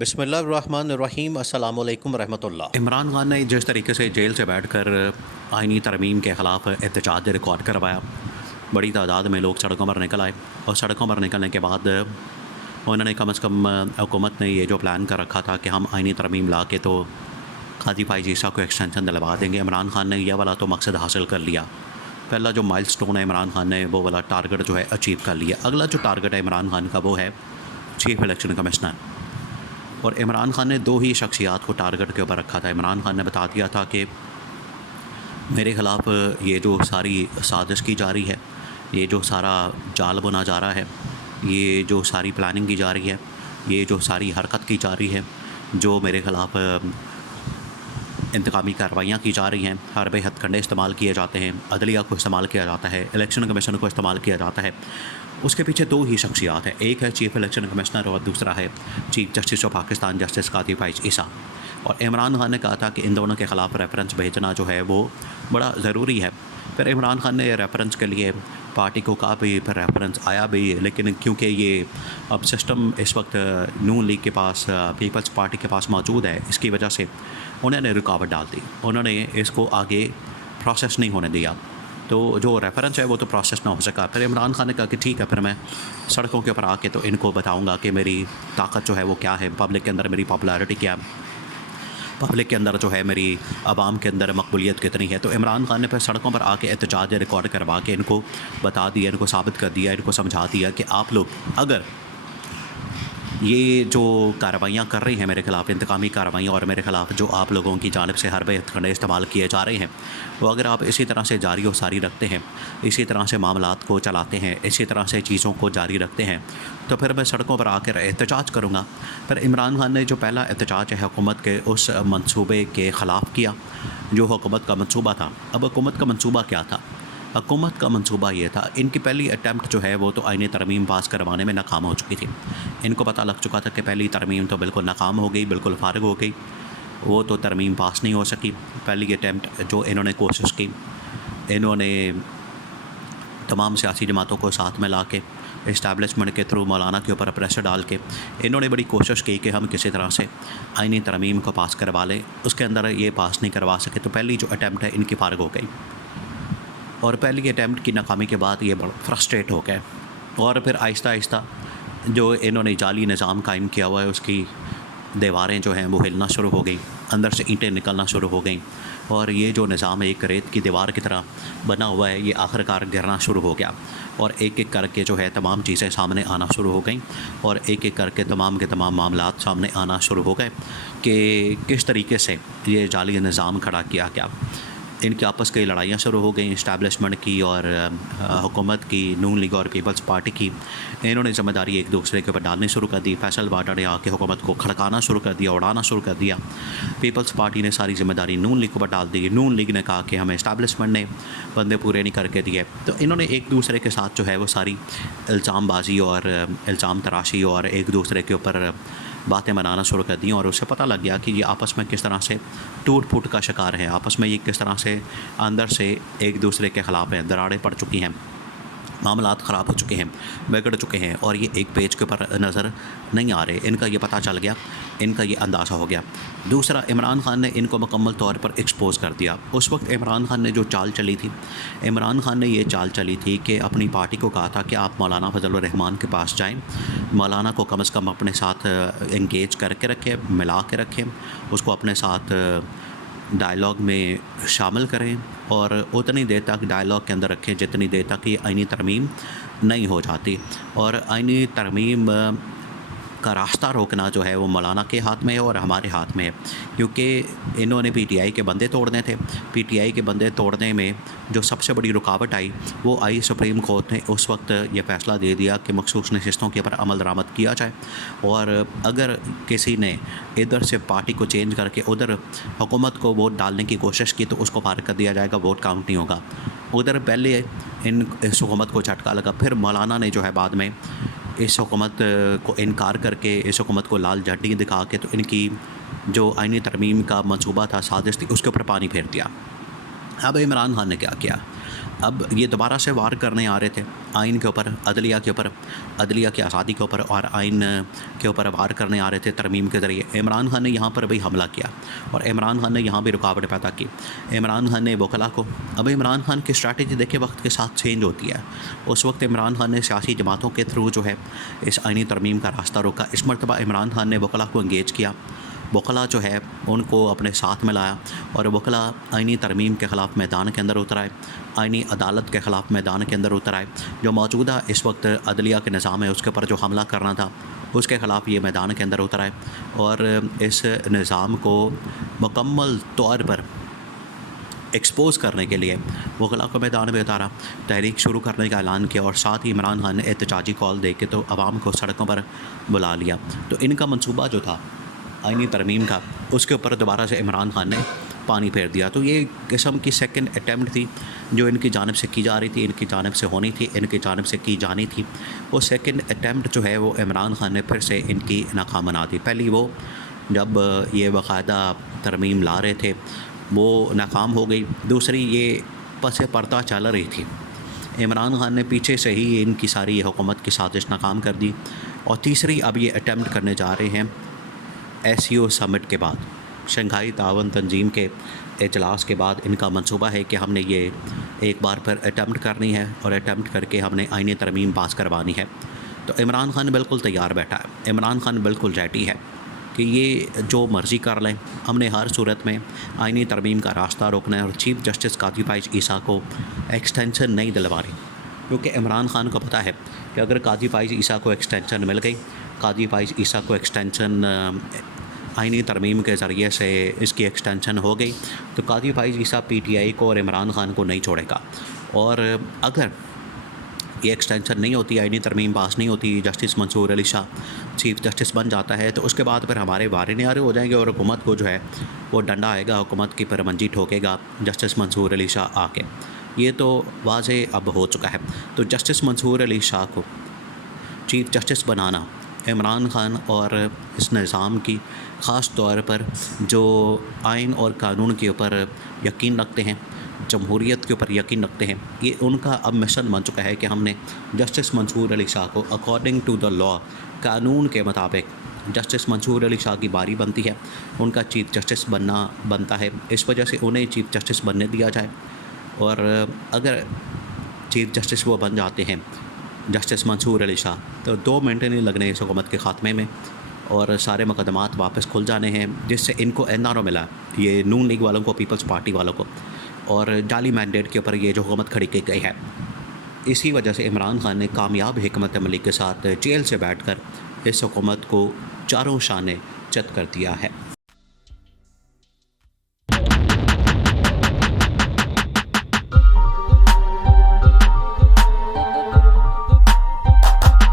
بسم اللہ الرحمن الرحیم، السلام علیکم ورحمۃ اللہ۔ عمران خان نے جس طریقے سے جیل سے بیٹھ کر آئینی ترمیم کے خلاف احتجاج ریکارڈ کروایا، بڑی تعداد میں لوگ سڑکوں پر نکل آئے، اور سڑکوں پر نکلنے کے بعد انہوں نے کم از کم حکومت نے یہ جو پلان کر رکھا تھا کہ ہم آئینی ترمیم لا کے تو قاضی فائز عیسیٰ کو ایکسٹینشن دلوا دیں گے، عمران خان نے یہ والا تو مقصد حاصل کر لیا۔ پہلا جو مائل سٹون ہے عمران خان نے وہ والا ٹارگٹ جو ہے اچیو کر لیا۔ اگلا جو ٹارگٹ ہے عمران خان کا وہ ہے چیف الیکشن کمشنر، اور عمران خان نے دو ہی شخصیات کو ٹارگٹ کے اوپر رکھا تھا۔ عمران خان نے بتا دیا تھا کہ میرے خلاف یہ جو ساری سازش کی جا رہی ہے، یہ جو سارا جال بنا جا رہا ہے، یہ جو ساری پلاننگ کی جا رہی ہے، یہ جو ساری حرکت کی جا رہی ہے، جو میرے خلاف انتقامی کارروائیاں کی جا رہی ہیں، حرب ہتھ کنڈے استعمال کیے جاتے ہیں، عدلیہ کو استعمال کیا جاتا ہے، الیکشن کمیشن کو استعمال کیا جاتا ہے، اس کے پیچھے دو ہی شخصیات ہیں، ایک ہے چیف الیکشن کمشنر اور دوسرا ہے chief justice of Pakistan justice قاضی فائز عیسیٰ۔ اور عمران خان نے کہا تھا کہ ان دونوں کے خلاف ریفرنس بھیجنا جو ہے وہ بڑا ضروری ہے۔ پھر عمران خان نے ریفرنس کے لیے پارٹی کو کہا بھی، پھر ریفرنس آیا بھی، لیکن کیونکہ یہ اب سسٹم اس وقت نون لیگ کے پاس، پیپلز پارٹی کے پاس موجود ہے، اس کی وجہ سے انہوں نے رکاوٹ ڈال دی، انہوں نے اس کو آگے پروسیس نہیں ہونے دیا، تو جو ریفرنس ہے وہ تو پروسیس نہ ہو سکا۔ پھر عمران خان نے کہا کہ ٹھیک ہے، پھر میں سڑکوں کے اوپر آ کے تو ان کو بتاؤں گا کہ میری طاقت جو ہے وہ کیا ہے، پبلک کے اندر میری پاپولیرٹی کیا ہے، پبلک کے اندر جو ہے میری عوام کے اندر مقبولیت کتنی ہے۔ تو عمران خان نے پھر سڑکوں پر آ کے احتجاج ریکارڈ کروا کے ان کو بتا دیا، ان کو ثابت کر دیا، ان کو سمجھا دیا کہ آپ لوگ اگر یہ جو کارروائیاں کر رہی ہیں میرے خلاف، انتقامی کارروائیاں، اور میرے خلاف جو آپ لوگوں کی جانب سے حرب ہتھ کنڈے استعمال کیے جا رہے ہیں، وہ اگر آپ اسی طرح سے جاری و ساری رکھتے ہیں، اسی طرح سے معاملات کو چلاتے ہیں، اسی طرح سے چیزوں کو جاری رکھتے ہیں، تو پھر میں سڑکوں پر آ کر احتجاج کروں گا۔ پھر عمران خان نے جو پہلا احتجاج ہے حکومت کے اس منصوبے کے خلاف کیا جو حکومت کا منصوبہ تھا۔ اب حکومت کا منصوبہ کیا تھا؟ حکومت کا منصوبہ یہ تھا، ان کی پہلی اٹیمپٹ جو ہے وہ تو آئینی ترمیم پاس کروانے میں ناکام ہو چکی تھی۔ ان کو پتہ لگ چکا تھا کہ پہلی ترمیم تو بالکل ناکام ہو گئی، بالکل فارغ ہو گئی، وہ تو ترمیم پاس نہیں ہو سکی۔ پہلی اٹیمپٹ جو انہوں نے کوشش کی، انہوں نے تمام سیاسی جماعتوں کو ساتھ میں لا کے اسٹیبلشمنٹ کے تھرو مولانا کے اوپر پریشر ڈال کے انہوں نے بڑی کوشش کی کہ ہم کسی طرح سے آئینی ترمیم کو پاس کروا لیں، اس کے اندر یہ پاس نہیں کروا سکے، تو پہلی جو اٹیمپٹ ہے ان کی فارغ ہو گئی، اور پہلی اٹیمپٹ کی ناکامی کے بعد یہ بڑا فرسٹریٹ ہو گئے، اور پھر آہستہ آہستہ جو انہوں نے جعلی نظام قائم کیا ہوا ہے اس کی دیواریں جو ہیں وہ ہلنا شروع ہو گئیں، اندر سے اینٹیں نکلنا شروع ہو گئیں، اور یہ جو نظام ایک ریت کی دیوار کی طرح بنا ہوا ہے یہ آخرکار گرنا شروع ہو گیا، اور ایک ایک کر کے جو ہے تمام چیزیں سامنے آنا شروع ہو گئیں، اور ایک ایک کر کے تمام کے تمام معاملات سامنے آنا شروع ہو گئے کہ کس طریقے سے یہ جعلی نظام کھڑا کیا گیا۔ ان کی آپس کی لڑائیاں شروع ہو گئیں، اسٹیبلشمنٹ کی اور حکومت کی، نون لیگ اور پیپلز پارٹی کی، انہوں نے ذمہ داری ایک دوسرے کے اوپر ڈالنی شروع کر دی۔ فیصل واڈا نے آ کے حکومت کو کھڑکانا شروع کر دیا، اڑانا شروع کر دیا۔ پیپلز پارٹی نے ساری ذمہ داری نون لیگ کو اوپر ڈال دی، نون لیگ نے کہا کہ ہمیں اسٹیبلشمنٹ نے بندے پورے نہیں کر کے دیے، تو انہوں نے ایک دوسرے کے ساتھ جو ہے وہ ساری الزام بازی اور الزام تراشی اور ایک دوسرے کے اوپر باتیں بنانا شروع کر دیں، اور اسے پتہ لگ گیا کہ یہ آپس میں کس طرح سے ٹوٹ پھوٹ کا شکار ہیں، آپس میں یہ کس طرح سے اندر سے ایک دوسرے کے خلاف ہیں، دراڑیں پڑ چکی ہیں، معاملات خراب ہو چکے ہیں، بگڑ چکے ہیں، اور یہ ایک پیج کے اوپر نظر نہیں آ رہے۔ ان کا یہ پتہ چل گیا، ان کا یہ اندازہ ہو گیا۔ دوسرا، عمران خان نے ان کو مکمل طور پر ایکسپوز کر دیا۔ اس وقت عمران خان نے جو چال چلی تھی، عمران خان نے یہ چال چلی تھی کہ اپنی پارٹی کو کہا تھا کہ آپ مولانا فضل الرحمان کے پاس جائیں، مولانا کو کم از کم اپنے ساتھ انگیج کر کے رکھیں، ملا کے رکھیں، اس کو اپنے ساتھ ڈائلاگ میں شامل کریں، اور اتنی دیر تک ڈائلاگ کے اندر رکھیں جتنی دیر تک یہ آئینی ترمیم نہیں ہو جاتی، اور آئینی ترمیم کا راستہ روکنا جو ہے وہ مولانا کے ہاتھ میں ہے اور ہمارے ہاتھ میں ہے، کیونکہ انہوں نے پی ٹی آئی کے بندے توڑنے تھے۔ پی ٹی آئی کے بندے توڑنے میں جو سب سے بڑی رکاوٹ آئی وہ آئی سپریم کورٹ نے اس وقت یہ فیصلہ دے دیا کہ مخصوص نشستوں کے اوپر عمل درآمد کیا جائے، اور اگر کسی نے ادھر سے پارٹی کو چینج کر کے ادھر حکومت کو ووٹ ڈالنے کی کوشش کی تو اس کو فارغ کر دیا جائے گا، ووٹ کاؤنٹ نہیں ہوگا۔ ادھر پہلے اس حکومت کو جھٹکا لگا، پھر مولانا نے جو ہے بعد میں اس حکومت کو انکار کر کے، اس حکومت کو لال جھنڈی دکھا کے، تو ان کی جو آئینی ترمیم کا منصوبہ تھا، سازش تھی، اس کے اوپر پانی پھیر دیا۔ اب عمران خان نے کیا کیا؟ اب یہ دوبارہ سے وار کرنے آ رہے تھے آئین کے اوپر، عدلیہ کے اوپر، عدلیہ کی آزادی کے اوپر، اور آئین کے اوپر وار کرنے آ رہے تھے ترمیم کے ذریعے۔ عمران خان نے یہاں پر بھی حملہ کیا اور عمران خان نے یہاں بھی رکاوٹ پیدا کی۔ عمران خان نے وکلاء کو، اب عمران خان کی اسٹریٹجی دیکھیں وقت کے ساتھ چینج ہوتی ہے۔ اس وقت عمران خان نے سیاسی جماعتوں کے تھرو جو ہے اس آئینی ترمیم کا راستہ روکا۔ اس مرتبہ عمران خان نے وکلاء کو انگیج کیا، وکلاء جو ہے ان کو اپنے ساتھ میں لایا، اور وکلاء آئینی ترمیم کے خلاف میدان کے اندر اتر آئے، آئینی عدالت کے خلاف میدان کے اندر اتر آئے۔ جو موجودہ اس وقت عدلیہ کے نظام ہے اس کے اوپر جو حملہ کرنا تھا اس کے خلاف یہ میدان کے اندر اتر آئے، اور اس نظام کو مکمل طور پر ایکسپوز کرنے کے لیے وکلاء کو میدان میں اتارا، تحریک شروع کرنے کا اعلان کیا، اور ساتھ ہی عمران خان نے احتجاجی کال دے کے تو عوام کو سڑکوں پر بلا لیا۔ تو ان کا منصوبہ جو تھا آئینی ترمیم کا، اس کے اوپر دوبارہ سے عمران خان نے پانی پھیر دیا۔ تو یہ قسم کی سیکنڈ اٹیمپٹ تھی جو ان کی جانب سے کی جا رہی تھی، ان کی جانب سے ہونی تھی، ان کی جانب سے کی جانی تھی۔ وہ سیکنڈ اٹیمپٹ جو ہے وہ عمران خان نے پھر سے ان کی ناکام بنا دی۔ پہلی وہ جب یہ باقاعدہ ترمیم لا رہے تھے وہ ناکام ہو گئی، دوسری یہ پس پردہ چل رہی تھی، عمران خان نے پیچھے سے ہی ان کی ساری حکومت کی سازش ناکام کر دی، اور تیسری اب یہ اٹیمپٹ کرنے جا رہے ہیں SCO سمٹ کے بعد، شنگھائی تعاون تنظیم کے اجلاس کے بعد ان کا منصوبہ ہے کہ ہم نے یہ ایک بار پھر اٹیمپٹ کرنی ہے، اور اٹیمپٹ کر کے ہم نے آئینی ترمیم پاس کروانی ہے۔ تو عمران خان بالکل تیار بیٹھا ہے، عمران خان بالکل ریڈی ہے کہ یہ جو مرضی کر لیں، ہم نے ہر صورت میں آئینی ترمیم کا راستہ روکنا ہے، اور چیف جسٹس قاضی فائز عیسیٰ کو ایکسٹینشن نہیں دلوا رہی، کیونکہ عمران خان کو پتہ ہے کہ اگر قاضی فائز عیسیٰ کو ایکسٹینشن مل گئی، قاضی فائز عیسیٰ کو ایکسٹینشن آئینی ترمیم کے ذریعے سے اس کی ایکسٹینشن ہو گئی، تو قاضی فائز عیسیٰ PTI کو اور عمران خان کو نہیں چھوڑے گا۔ اور اگر یہ ایکسٹینشن نہیں ہوتی، آئینی ترمیم پاس نہیں ہوتی، جسٹس منصور علی شاہ چیف جسٹس بن جاتا ہے، تو اس کے بعد پھر ہمارے وارے نیارے ہو جائیں گے، اور حکومت کو جو ہے وہ ڈنڈا آئے گا، حکومت کی پرمنجی ٹھوکے گا جسٹس منصور علی شاہ آ کے۔ یہ تو واضح اب ہو چکا ہے۔ تو جسٹس منصور علی شاہ کو چیف جسٹس بنانا عمران خان اور اس نظام کی، خاص طور پر جو آئین اور قانون کے اوپر یقین رکھتے ہیں، جمہوریت کے اوپر یقین رکھتے ہیں، یہ ان کا اب مشن بن چکا ہے کہ ہم نے جسٹس منصور علی شاہ کو اکارڈنگ ٹو دا لا، قانون کے مطابق جسٹس منصور علی شاہ کی باری بنتی ہے، ان کا چیف جسٹس بنتا ہے، اس وجہ سے انہیں چیف جسٹس بننے دیا جائے۔ اور اگر چیف جسٹس وہ بن جاتے ہیں جسٹس منصور علی شاہ، تو 2 منٹ نہیں لگنے اس حکومت کے خاتمے میں، اور سارے مقدمات واپس کھل جانے ہیں، جس سے ان کو NRO ملا، یہ نون لیگ والوں کو، پیپلز پارٹی والوں کو، اور جعلی مینڈیٹ کے اوپر یہ جو حکومت کھڑی کی گئی ہے۔ اسی وجہ سے عمران خان نے کامیاب حکمت عملی کے ساتھ جیل سے بیٹھ کر اس حکومت کو چاروں شانے چت کر دیا ہے۔